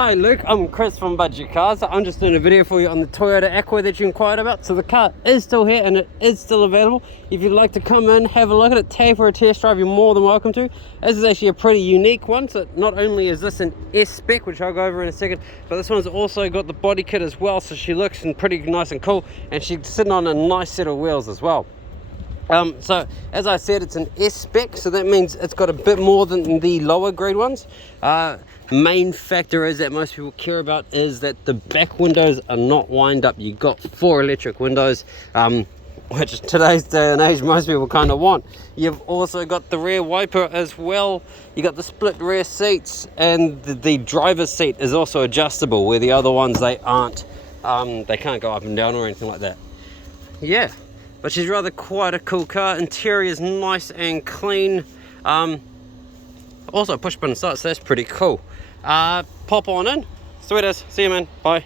Hi Luke, I'm Chris from Budget Cars. I'm just doing a video for you on the Toyota Aqua that you inquired about. So the car is still here and it is still available. If you'd like to come in, have a look at it, take for a test drive, you're more than welcome to. This is actually a pretty unique one. So not only is this an S spec, which I'll go over in a second, but this one's also got the body kit as well. So she looks pretty nice and cool, and she's sitting on a nice set of wheels as well. So as I said, it's an S spec, so that means it's got a bit more than the lower grade ones. Main factor is that most people care about is that the back windows are not wind up. You got 4 electric windows, which today's day and age most people kind of want. You've also got the rear wiper as well. You got the split rear seats, and the driver's seat is also adjustable, where the other ones they aren't. They can't go up and down or anything like that. Yeah, but she's rather quite a cool car. Interior is nice and clean. Also push button start, so that's pretty cool. Pop on in. Sweet as. See you, man. Bye.